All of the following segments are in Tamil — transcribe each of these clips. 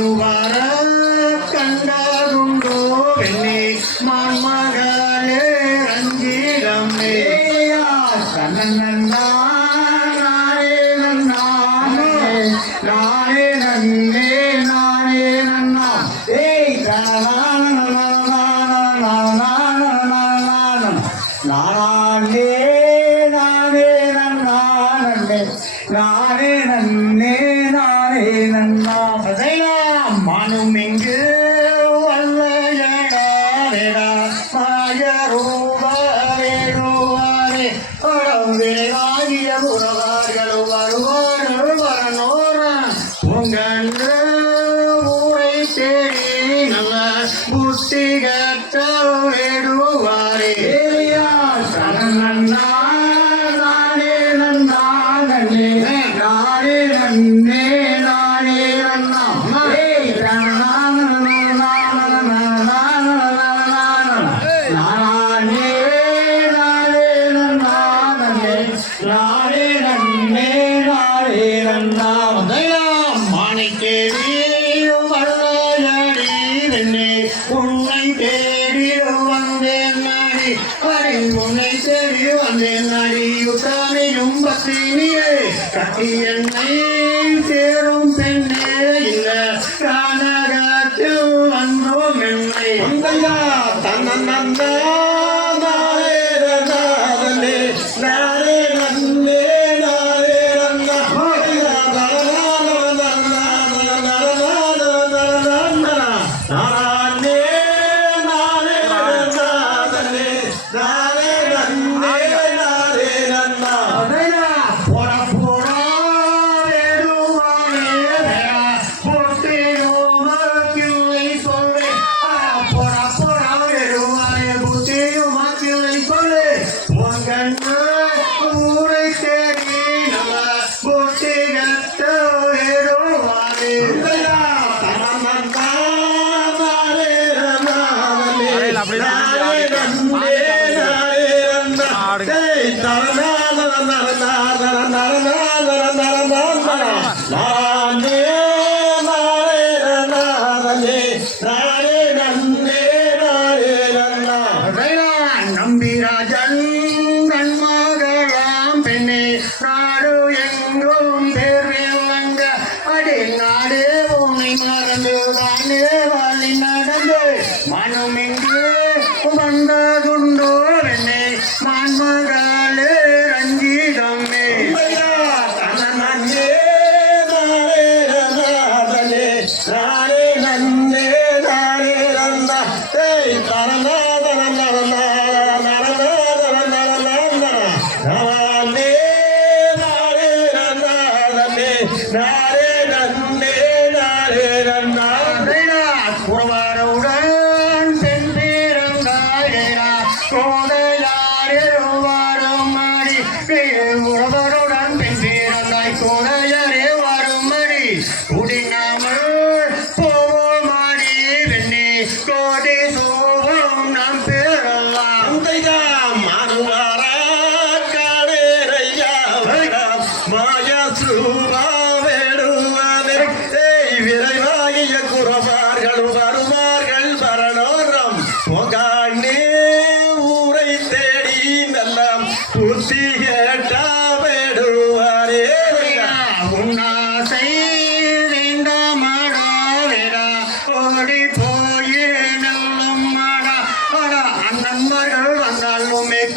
மனுவார கண்டதுண்டோ வெண்ணே மன்மகளே ரஞ்சிதமே கண்ணன்னா நானே நன்னானே நானே நன்னே மனம் இங்கு வல்லையடா மாயரூப வேடுவாரே படவிலாகிய புறவார்களும் வருவாரு வரனோரன் உங்கள் ஊரை தேடி நல்ல புத்தி நாடி அடி உன்னை தேடி வந்தேன் நாடி யுத்தானையும் பத்தினியே கட்டி என்னை சேரும் பெண்ணே இந்த கானகத்தில் வந்தோம் என்னை. வந்தையா தன்னந்த நாடே உன்னை மறந்து தானே வாழி நடந்து. மனம் எங்கு வந்ததுண்டோ என்னை மான்மகளே ரஞ்சிதமே நானே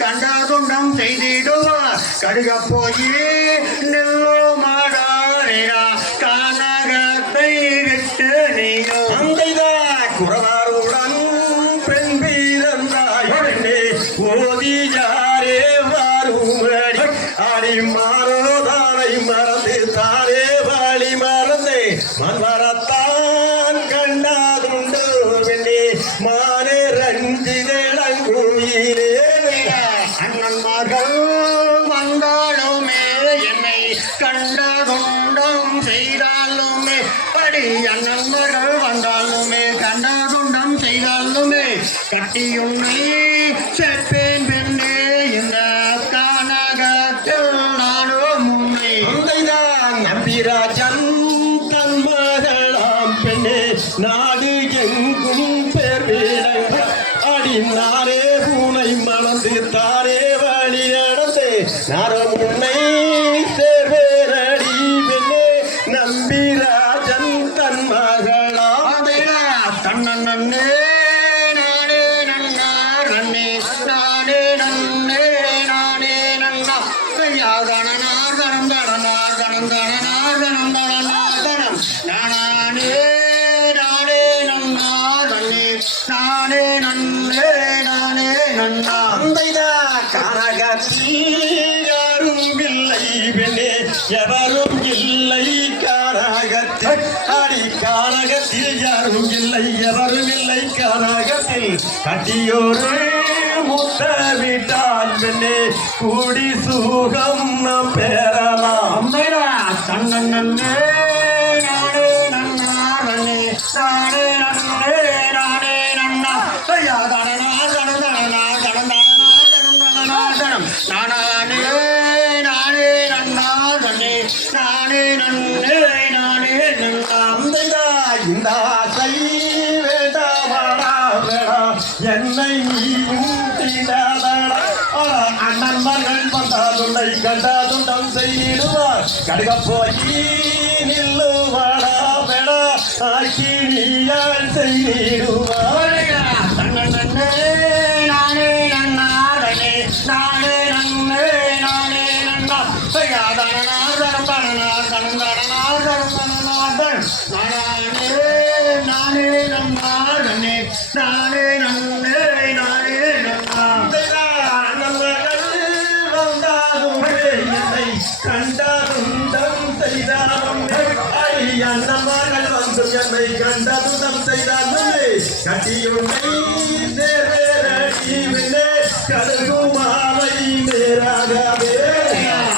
கண்டாதுண்டம் செய்திடுவார். கடுக போயே நெல்லோ அடி மாறோதானை மறந்து தாரே வாழி மறந்து. மன்வரத்தான் கண்டாதுண்டு வெண்ணே மானே ரஞ்சிதே அண்ணன் அண்ணன்மார்கள் வந்தாலுமே என்னை கண்டதுண்டம் செய்தாலுமே. படி அண்ணன்மார்கள் வந்தாலுமே கண்டதுண்டம் செய்தாலுமே. கட்டியுன்னை நம்பிராஜன் தன் மகளாம் பெண்ணே நாடு எங்கும் பேர் விளங்க பூனை மணந்து தாரே வழி நடந்து. நாரம் உன்னை சேர்வேரடி பெண்ணே நம்பிரா எவரும் இல்லை காராகத்தில் அடி காரகத்தில் யாரும் இல்லை எவரும் இல்லை காராகத்தில் கட்டியோரு முத்தவிட்டால் பெண்ணே கூடி சுகம் நாம் பெறலாம் அம்மைடா நானே நன்னார் நன்னே நானே நன்னே நானே நன்னா அண்ணன் மகன் வந்தாதுண்டை கண்டாதுண்டம் செய்திடுவார் கடுக நில்லுவாடா வேடா ஆக்கி நீயால் செய்திடுவார் என்னை செய்தாலும் அண்ணன் வந்து என்னை கண்டதுடம் செய்தாலும் கட்டியுன்னை நேரடி விண்ணே நேராகவே.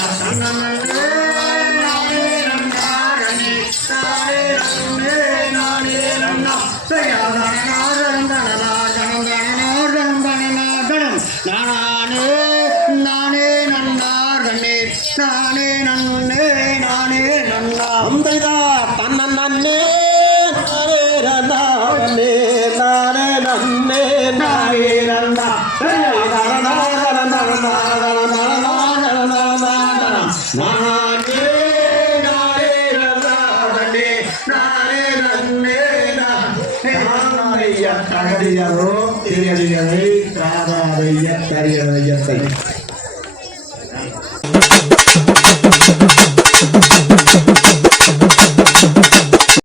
தந்தைதா தன்னன் நன்னே நானே நன்னே நானே நன்னே நானே நன்னா தகதியரோ திரியதிகளை காதாதைய தரியதையத்தை